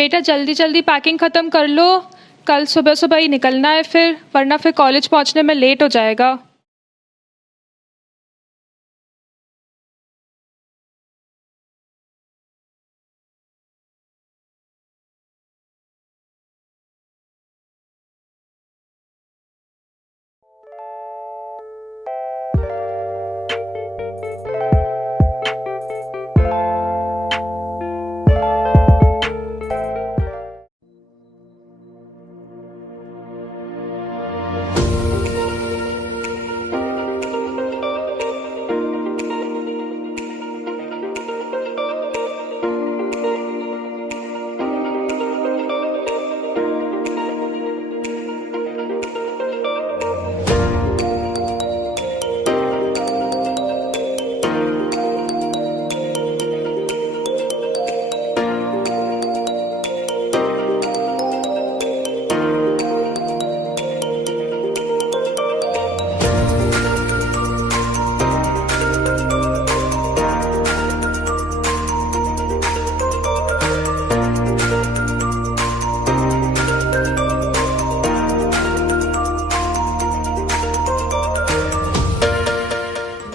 बेटा जल्दी जल्दी पैकिंग ख़त्म कर लो, कल सुबह सुबह ही निकलना है फिर, वरना फिर कॉलेज पहुंचने में लेट हो जाएगा।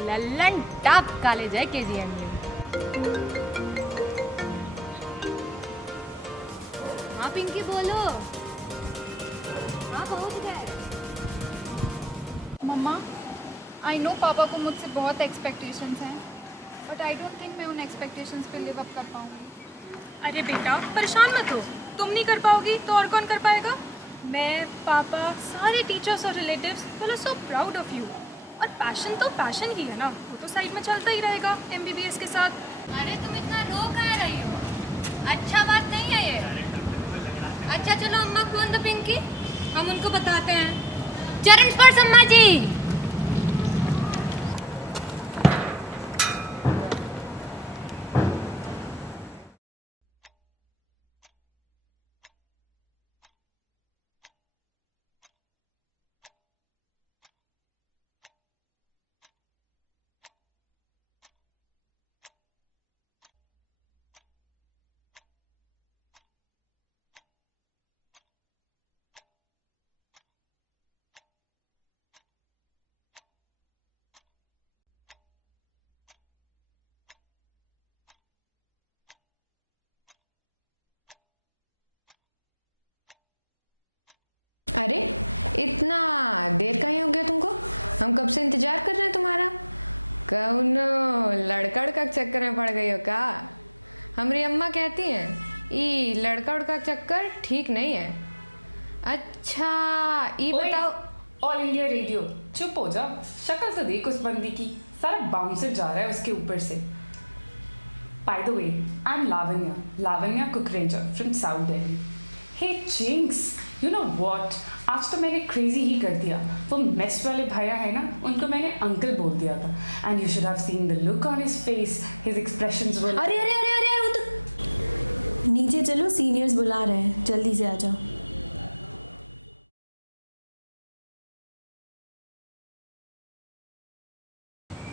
लल्लन टॉप कॉलेज है KGMU। हाँ पिंकी बोलो। हाँ पहुँच गए। मम्मा, आई नो पापा को मुझसे बहुत एक्सपेक्टेशंस हैं, बट आई डोंट थिंक मैं उन एक्सपेक्टेशंस पे लिव अप कर पाऊंगी। अरे बेटा परेशान मत हो, तुम नहीं कर पाओगी तो और कौन कर पाएगा। मैं, पापा, सारे टीचर्स और relatives will are so proud of you. और पैशन तो पैशन ही है ना, वो तो साइड में चलता ही रहेगा MBBS के साथ। अरे तुम इतना रो कह रही हो? अच्छा बात नहीं है ये। अच्छा चलो अम्मा फोन दो पिंकी, हम उनको बताते हैं। चरण स्पर्श अम्मा जी।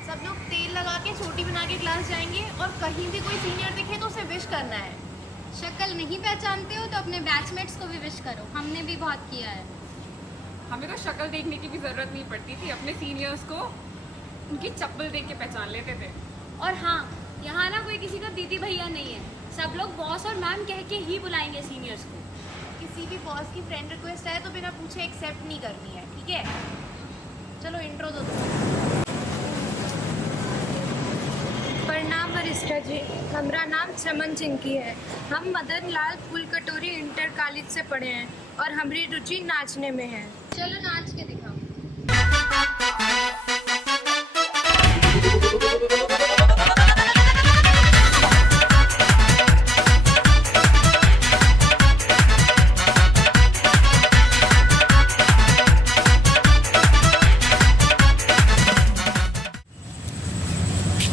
सब लोग तेल लगा के छोटी बना के क्लास जाएंगे और कहीं भी कोई सीनियर दिखे तो उसे विश करना है। शक्ल नहीं पहचानते हो तो अपने बैचमेट्स को भी विश करो, हमने भी बहुत किया है। हमें तो शक्ल देखने की भी ज़रूरत नहीं पड़ती थी, अपने सीनियर्स को उनकी चप्पल देख के पहचान लेते थे। और हाँ, यहाँ ना कोई किसी का दीदी भैया नहीं है, सब लोग बॉस और मैम कह के ही बुलाएंगे सीनियर्स को। किसी भी बॉस की फ्रेंड रिक्वेस्ट आए तो बिना पूछे एक्सेप्ट नहीं करनी है, ठीक है? चलो इंट्रो दो तुम। प्रणाम वरिष्ठा जी, हमारा नाम चमन चिंकी है। हम मदन लाल फूल कटोरी इंटर कॉलेज से पढ़े हैं और हमारी रुचि नाचने में है। चलो नाच के दिखाओ।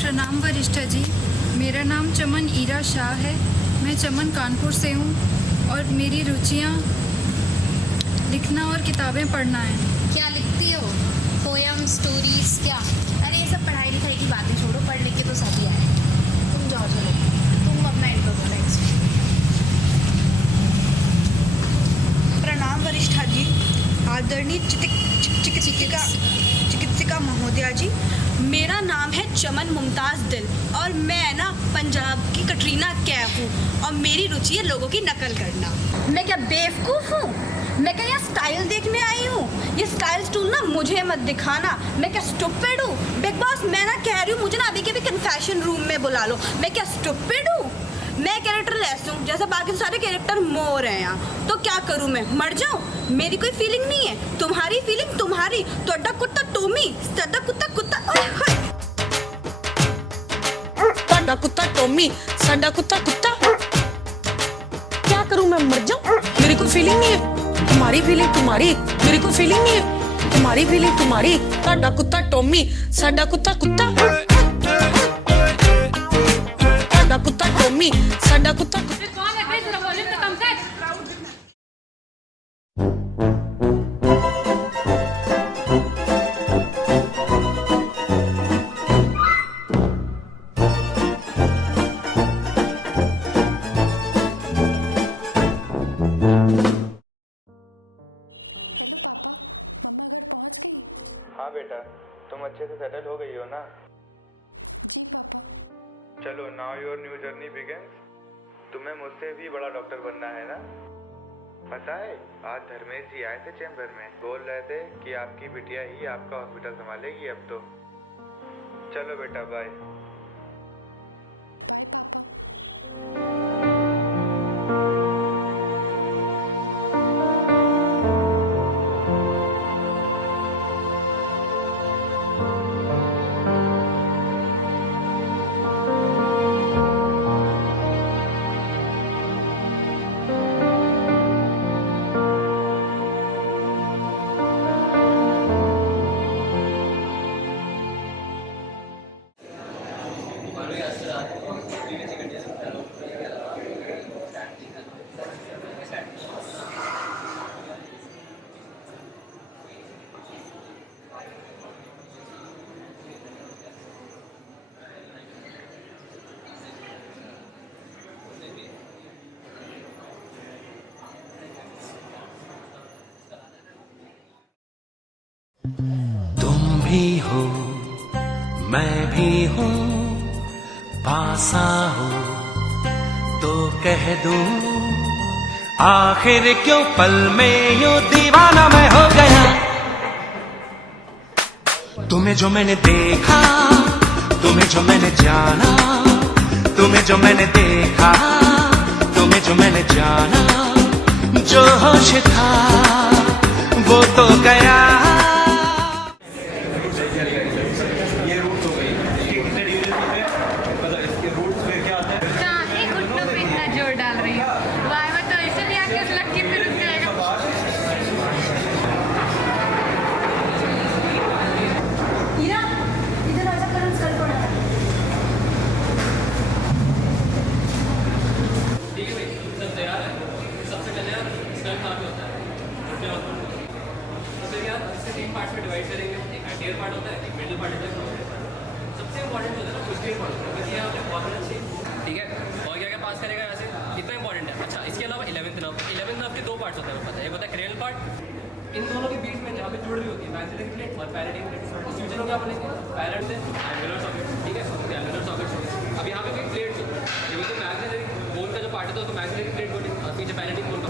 प्रणाम वरिष्ठा जी, मेरा नाम चमन ईरा शाह है। मैं चमन कानपुर से हूँ और मेरी रुचियाँ लिखना और किताबें पढ़ना है। क्या लिखती हो? पोयम, स्टोरीज, क्या? अरे ये सब पढ़ाई लिखाई की बातें छोड़ो, पढ़ लिख के तो सभी आए। तुम जाओ, चलो तुम अपना इंट्रो दो नेक्स्ट। आदरणीय चिकित्सिका महोदया जी, मेरा नाम है चमन मुमताज़ दिल और मैं ना पंजाब की कटरीना कैफ हूँ और मेरी रुचि है लोगों की नकल करना। मैं क्या बेवकूफ़ हूँ? मैं क्या यहाँ स्टाइल देखने आई हूँ? ये स्टाइल स्टूल ना मुझे मत दिखाना। मैं क्या स्टूपिड हूँ? बिग बॉस, मैं ना कह रही हूँ मुझे ना अभी के भी कन्फेशन रूम में बुला लो। मैं क्या स्टूपिड हूँ? मैं कैरेक्टर लेस हूँ, जैसे बाकी सारे कैरेक्टर मोर हैं यहाँ। तो क्या करूँ मैं, मर जाऊँ? मेरी कोई फीलिंग नहीं है, तुम्हारी फीलिंग तुम्हारी। तोड़ा कुत्ता टोमी, सदा कुत्ता कुत्ता, ओए होए। तोड़ा कुत्ता टोमी, सदा कुत्ता कुत्ता। क्या करूँ मैं, मर जाऊँ? मेरी कोई फीलिंग नहीं है, तुम्हारी फीलिंग तुम्हारी। मेरी कोई फीलिंग नहीं है, तुम्हारी फीलिंग तुम्हारी। तोड़ा कुत्ता टोमी, सदा कुत्ता कुत्ता। कुत्ता टोमी, साडा कुत्ता कुत्ता। कौन है भाई, जरा वॉल्यूम तो कम कर। हाँ बेटा, तुम अच्छे से सेटल हो गई हो ना? चलो, now your new journey begins. तुम्हें मुझसे भी बड़ा डॉक्टर बनना है ना? पता है, आज धर्मेश जी आए थे चैम्बर में, बोल रहे थे कि आपकी बिटिया ही आपका हॉस्पिटल संभालेगी अब तो। चलो बेटा, बाय। तुम भी हो, मैं भी हूँ, पासा हो तो कह दूं, आखिर क्यों पल में यूं दीवाना मैं हो गया। तुम्हें जो मैंने देखा, तुम्हें जो मैंने जाना, तुम्हें जो मैंने देखा, तुम्हें जो मैंने जाना, जो होश था वो तो गया। ठीक है, और क्या क्या पास करेगा ऐसे, इतना इंपॉर्टेंट है। अच्छा, इसके अलावा 11th नर्व के दो पार्ट्स होते हैं, पता है? ये पता है, क्रेनियल पार्ट, इन दोनों के बीच में जहाँ पे जुड़ रही होती है मैक्सिलरी प्लेट और पैरेटिक प्लेट। इस फ्यूचर में क्या बनेंगे? पैरेट से एल्वेलर सॉकेट, ठीक है, एल्वेलर सॉकेट। अब यहाँ पे कोई प्लेट थी, ये बोलते मैक्सिलरी बोन का जो पार्ट है तो उसको मैक्सिलरी प्लेट बोलते हैं, और पीछे पैरेटिक बोन का।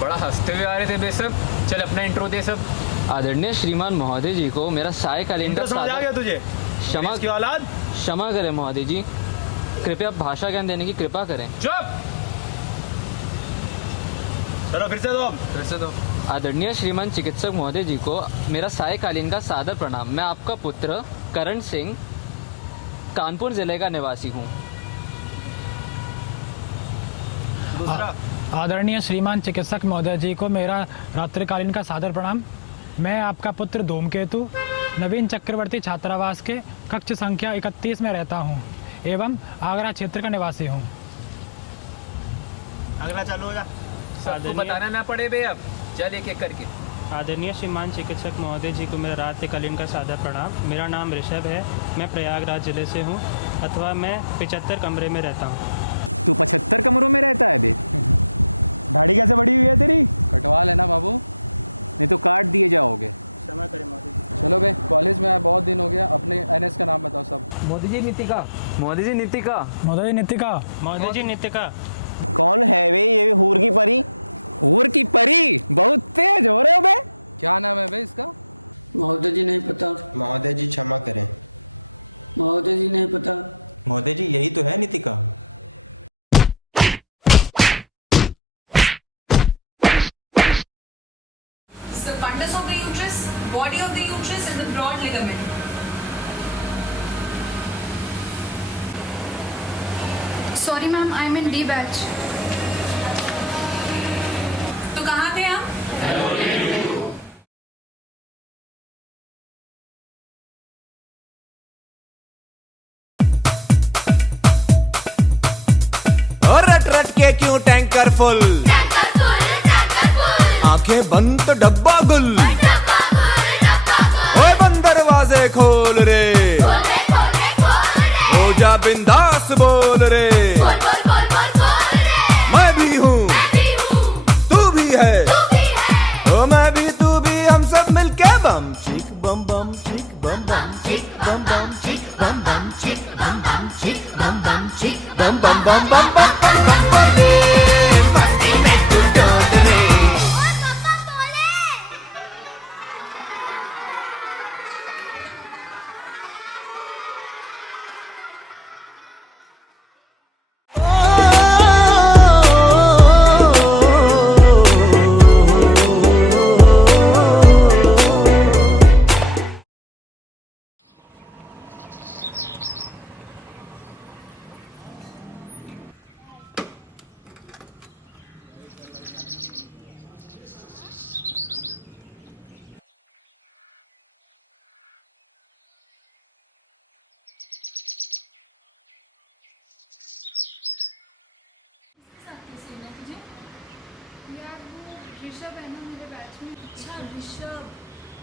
बड़ा हंसते हुए आ रहे थे बे सब। चल अपना इंट्रो दे सब। आदरणीय श्रीमान महोदय जी को मेरा साय कैलेंडर समझ आ गया तुझे? क्षमा करें महोदय जी, कृपया भाषा ज्ञान देने की कृपा करें। चुप। चलो फिर से दो। आदरणीय श्रीमान चिकित्सक महोदय जी को मेरा सायकालीन का सादर प्रणाम। मैं आपका पुत्र करण सिंह कानपुर जिले का निवासी हूँ। आदरणीय श्रीमान चिकित्सक महोदय जी को मेरा रात्रिकालीन का सादर प्रणाम। मैं आपका पुत्र धूमकेतु नवीन चक्रवर्ती छात्रावास के कक्ष संख्या 31 में रहता हूँ एवं आगरा क्षेत्र का निवासी हूँ। अगला चालू हो जा। सबको बताना ना पड़े बे, अब चल एक एक करके। आदरणीय श्रीमान चिकित्सक महोदय जी को मेरा रात्रिकालीन का सादर प्रणाम। मेरा नाम ऋषभ है, मैं प्रयागराज जिले से हूँ अथवा मैं 75 कमरे में रहता हूँ। Modi ji Nitika, Modi ji Nitika, Modi ji Nitika, Modi ji Nitika. The fundus of the uterus, body of the uterus and the broad ligament. Sorry ma'am, I am in D batch. तो कहाँ थे हम? और रट रट के क्यों टैंकर फुल, आंखें बंद तो डब्बा गुल, ओए बंद दरवाजे खोल रे, हो जा बिंदास बोल रे, मैं भी हूँ तू भी है, ओ मैं भी तू भी, हम सब मिलके बम चिक बम बम चिक बम बम चिक बम बम चिक बम बम चिक बम बम चिक बम बम चिक बम बम बम बम बम बम बम रे, मस्ती में तू डोल रे। यार वो ऋषभ है ना मेरे बैच में। अच्छा ऋषभ,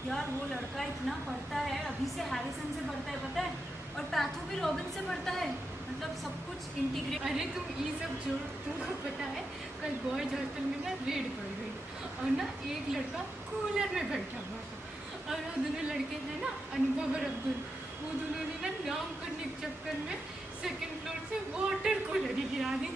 यार वो लड़का इतना पढ़ता है, अभी से हैरिसन से पढ़ता है पता है, और पैथो भी रॉबिन से पढ़ता है, मतलब सब कुछ इंटीग्रेट। अरे तुम ये सब छोड़, तुमको पता है कल बॉयज हॉस्टल में ना रेड पड़ गई और ना एक लड़का कूलर में बैठा हुआ था और वो दोनों लड़के हैं ना अनुभव और अब्दुल, वो दोनों ने ना नाम करने के चक्कर में सेकंड फ्लोर से वाटर कूलर ही गिरा दी।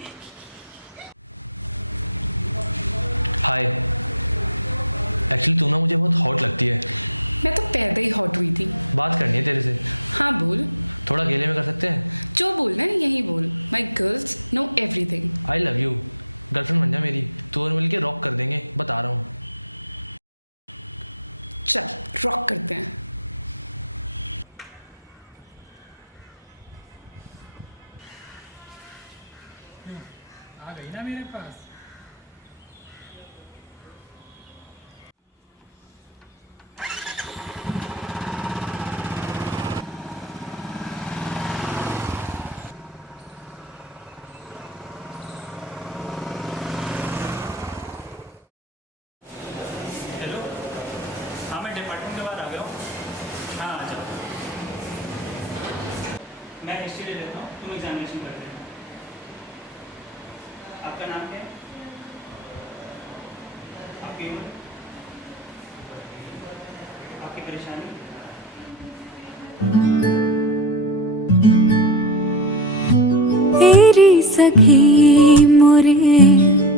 आ गई ना मेरे पास। हेलो, हाँ मैं डिपार्टमेंट के बाहर आ गया हूँ। हाँ आ जाओ, मैं हिस्ट्री ले लेता हूँ, तुम एग्जामिनेशन कर लेना। आपका नाम क्या है? आपकी उम्र? आपकी परेशानी? तेरी सखी मोरे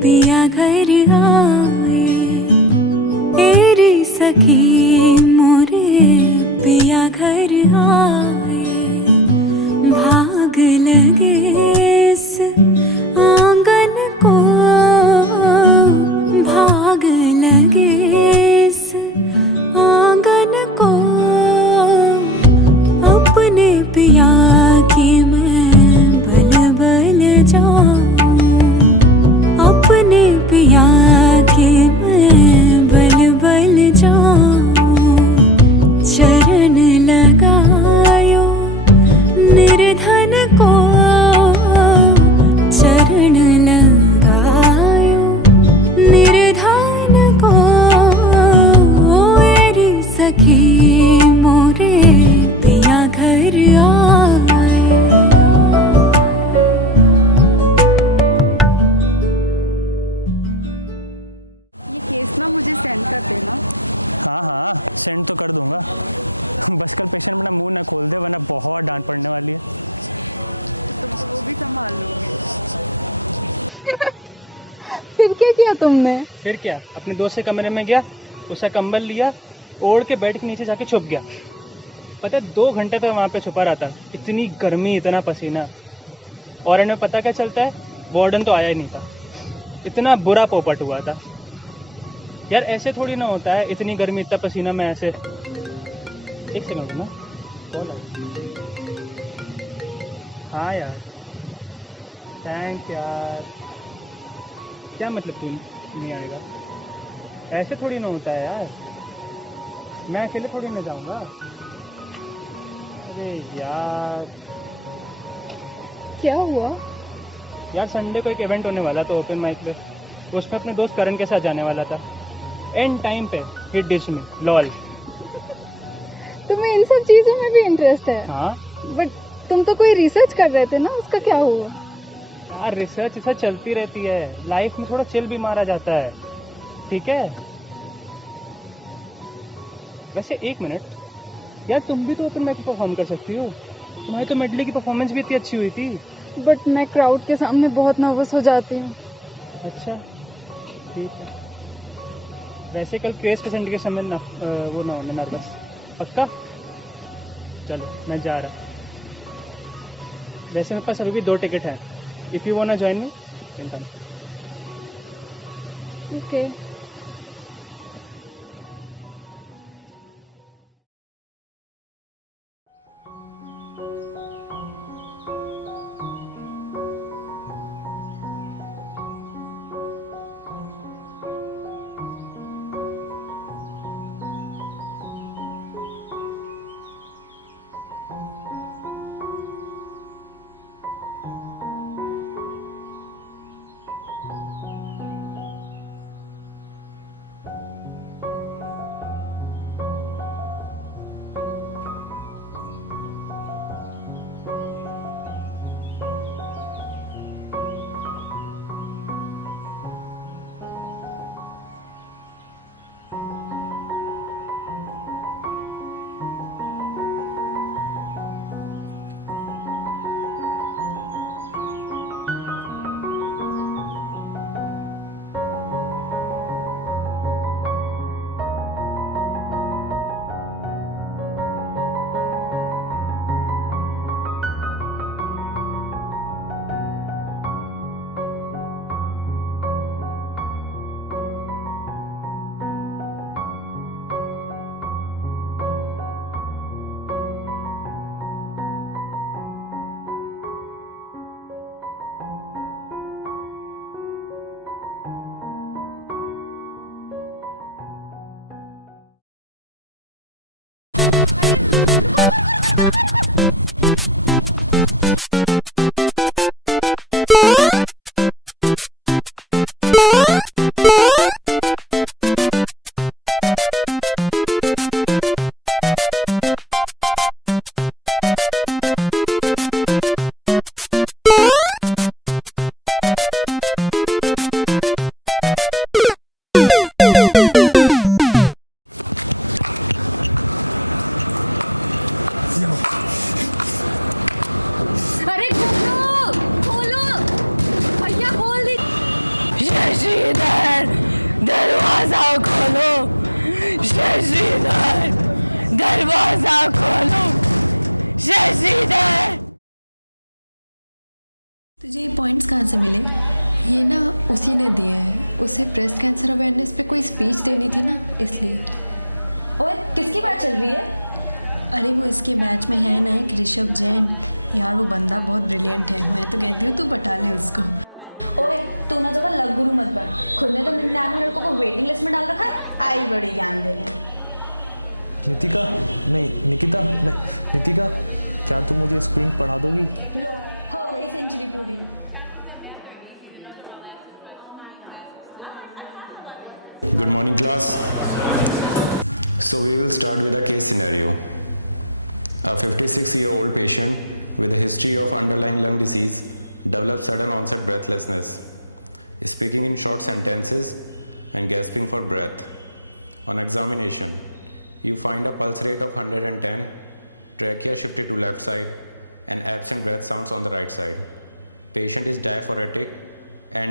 पिया घर आए, तेरी सखी मोरे पिया घर आए, भाग लगे इस आंगन को, भाग लगे फिर क्या किया तुमने? फिर क्या, अपने दोस्त के कमरे में गया, उसका कंबल लिया, ओढ़ के बेड के नीचे जाके छुप गया। पता है 2 घंटे तक वहाँ पे छुपा रहा था, इतनी गर्मी, इतना पसीना। और इन्हें पता क्या चलता है, वार्डन तो आया ही नहीं था। इतना बुरा पोपट हुआ था यार। ऐसे थोड़ी ना होता है, इतनी गर्मी, इतना पसीना में ऐसे। एक सेकंड ना, कॉल आ गई। हाँ यार, थैंक यार। क्या मतलब तू नहीं आएगा? ऐसे थोड़ी ना होता है यार, मैं अकेले थोड़ी ना जाऊंगा। अरे यार, क्या हुआ? यार संडे को एक इवेंट होने वाला था ओपन माइक पे, उसमें अपने दोस्त करण के साथ जाने वाला था। एंड टाइम पे हिट डिश में लॉल। तुम्हें इन सब चीजों में भी इंटरेस्ट है? हाँ। बट तुम तो कोई रिसर्च कर रहे थे ना, उसका क्या हुआ? यार रिसर्च इसे चलती रहती है, लाइफ में थोड़ा चिल भी मारा जाता है, ठीक है? वैसे 1 मिनट यार, तुम भी तो ओपन माइक परफॉर्म कर सकती हो। तुम्हारी तो मेडली की परफॉर्मेंस भी इतनी अच्छी हुई थी। बट मैं क्राउड के सामने बहुत नर्वस हो जाती हूँ। अच्छा ठीक है। वैसे कल क्रेज पेशेंट के समय वो ना होने नर्वस, पक्का? चलो मैं जा रहा। वैसे मेरे पास अभी भी 2 टिकट हैं, if you want join me can come. Okay.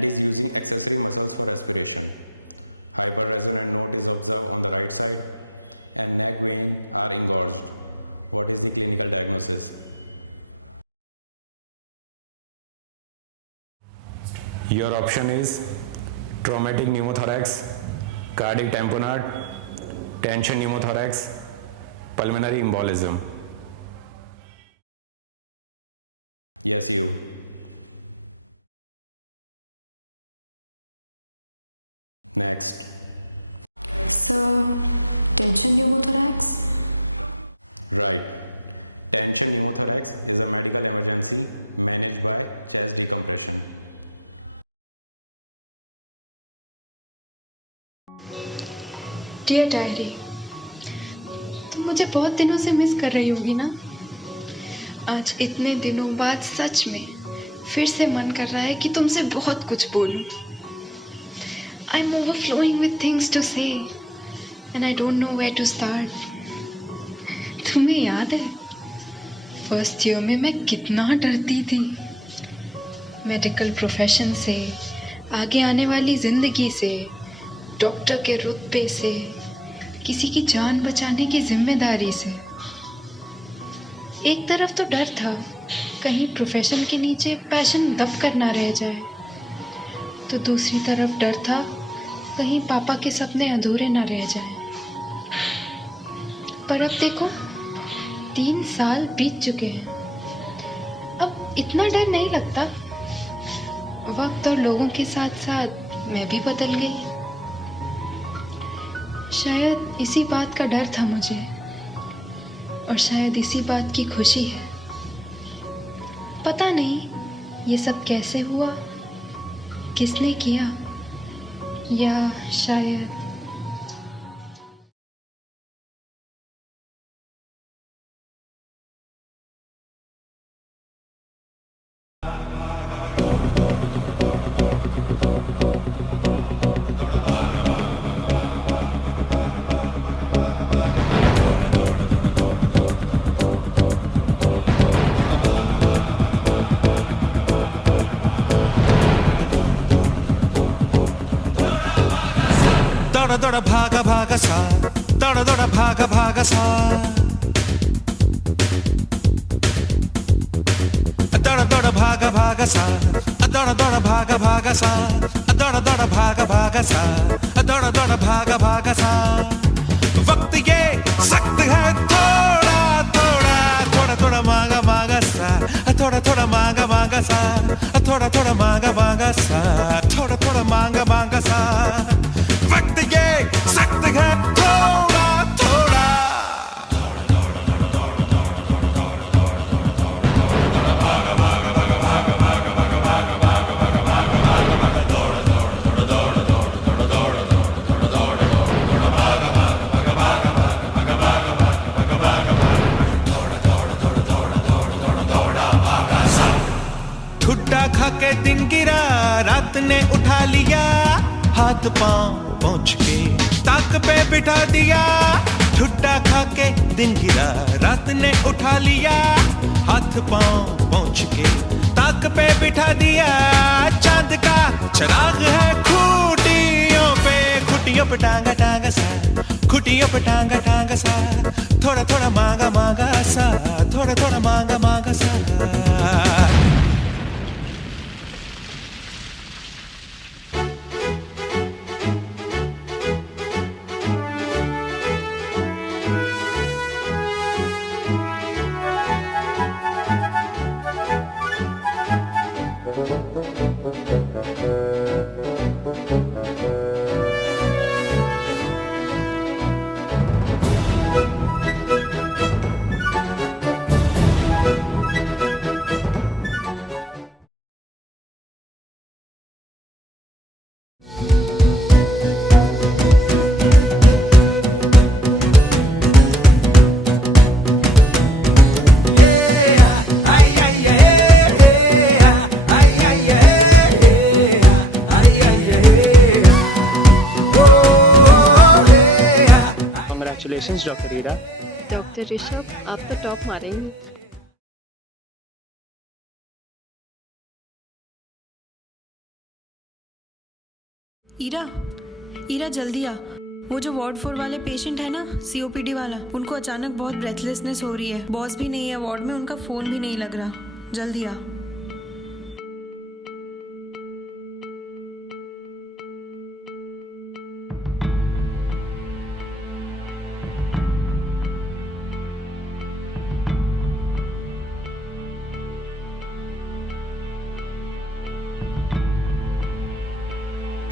and is using accessory muscles for respiration. Hyperresonant node is observed on the right side and neck beneath are engorged. What is the clinical diagnosis? Your option is traumatic pneumothorax, cardiac tamponade, tension pneumothorax, pulmonary embolism. Yes, you. Next. Right. Tension pneumothorax is a medical emergency managed by chest decompression. Dear diary, तुम मुझे बहुत दिनों से miss कर रही होगी ना। आज इतने दिनों बाद सच में फिर से मन कर रहा है कि तुमसे बहुत कुछ बोलूं। I am overflowing with things to say and I don't know where to start. तुम्हें याद है फर्स्ट ईयर में मैं कितना डरती थी, मेडिकल प्रोफेशन से, आगे आने वाली ज़िंदगी से, डॉक्टर के रुतबे से, किसी की जान बचाने की जिम्मेदारी से। एक तरफ तो डर था कहीं प्रोफेशन के नीचे पैशन दब कर ना रह जाए, तो दूसरी तरफ डर था कहीं पापा के सपने अधूरे ना रह जाएं। पर अब देखो 3 साल बीत चुके हैं, अब इतना डर नहीं लगता। वक्त और लोगों के साथ साथ मैं भी बदल गई। शायद इसी बात का डर था मुझे, और शायद इसी बात की खुशी है। पता नहीं ये सब कैसे हुआ, किसने किया, या शायद दौड़ दौड़ भागा भागा सा, दौड़ दौड़ भागा भागा सा, दौड़ दौड़ भागा भागा सा, दौड़ दौड़ भागा भागा सा, दौड़ दौड़ भागा भागा सा, दौड़ दौड़ भागा भागा सा। वक्त ये सख्त है, थोड़ा थोड़ा थोड़ा थोड़ा मांगा मांगा सा, थोड़ा थोड़ा मांगा मांगा सा, थोड़ा थोड़ा मांगा मांगा सा, थोड़ा थोड़ा मांगा मांगा सा। वक्त ये सख्त है, थोड़ा थोड़ा ठुड्डा खा के दिन गिरा, रात ने उठा लिया, हाथ पांव पहुंच के ताक पे बिठा दिया। ठुड्डा खा के दिन गिरा, रात ने उठा लिया, हाथ पांव पहुंच के ताक पे बिठा दिया। चांद का चिराग है खूटियों पे टांगा टांगा सा, खुटियों पे टांगा टांगा सा। थोड़ा थोड़ा मांगा मांगा सा, थोड़ा थोड़ा मांगा मांगा सा। Congratulations, Dr. Ira. Doctor Rishabh, आप तो टॉप मारेंगे। ईरा, ईरा जल्दी आ। वो जो वार्ड 4 वाले पेशेंट है ना, COPD वाला, उनको अचानक बहुत ब्रेथलेसनेस हो रही है। बॉस भी नहीं है वार्ड में, उनका फ़ोन भी नहीं लग रहा। जल्दी आ।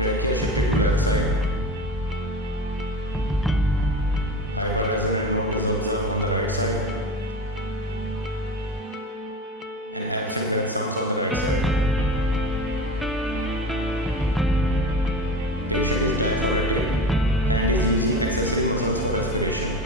Trachea should be to left side. Hypertension node is observed on the right side. And absent breath sounds on the right side. Patient is diaphoretic and is using accessory muscles for respiration.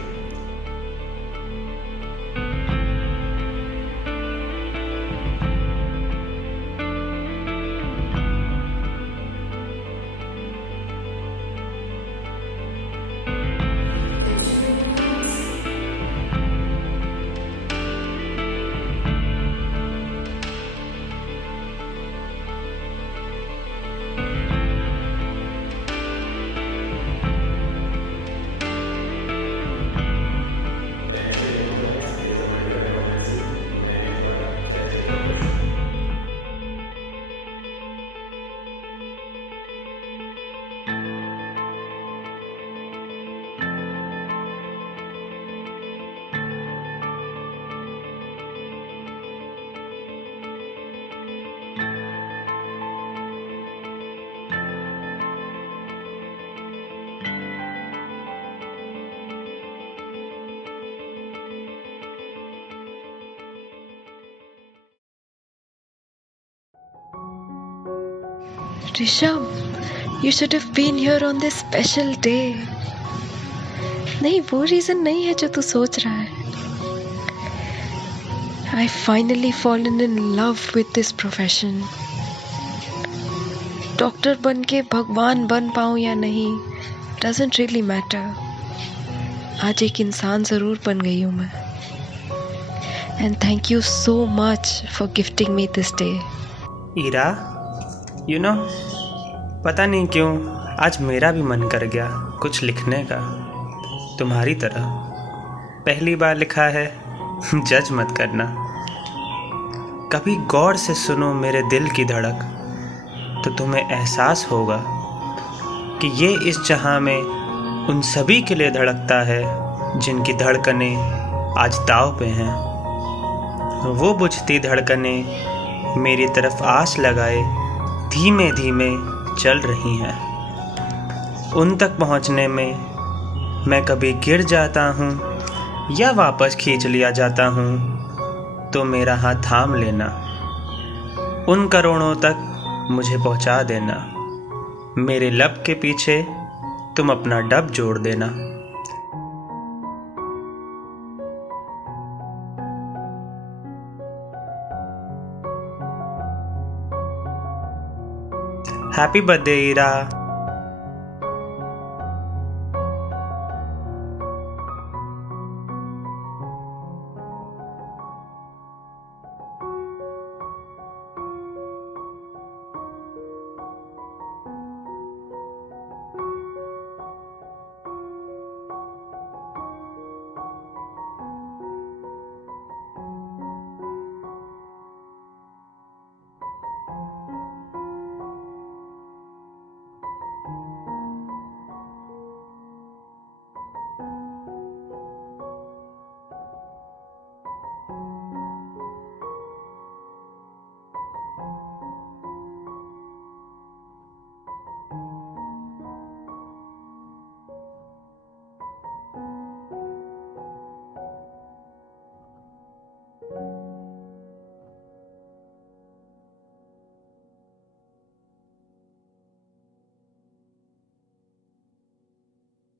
Rishabh, you should have been here on this special day. नहीं, वो reason नहीं है जो तू सोच रहा है। I finally fallen in love with this profession. Doctor बन के भगवान बन पाऊं या नहीं, डजंट रियली मैटर। आज एक इंसान जरूर बन गई हूं मैं। And thank you so much for gifting me this day. Ira, you know, पता नहीं क्यों आज मेरा भी मन कर गया कुछ लिखने का, तुम्हारी तरह। पहली बार लिखा है, जज मत करना। कभी गौर से सुनो मेरे दिल की धड़क, तो तुम्हें एहसास होगा कि ये इस जहां में उन सभी के लिए धड़कता है जिनकी धड़कनें आज दाव पे हैं। वो बुझती धड़कनें मेरी तरफ आस लगाए धीमे धीमे चल रही हैं। उन तक पहुंचने में मैं कभी गिर जाता हूं या वापस खींच लिया जाता हूं, तो मेरा हाथ थाम लेना। उन करोड़ों तक मुझे पहुंचा देना। मेरे लब के पीछे तुम अपना डब जोड़ देना। Happy birthday Ira.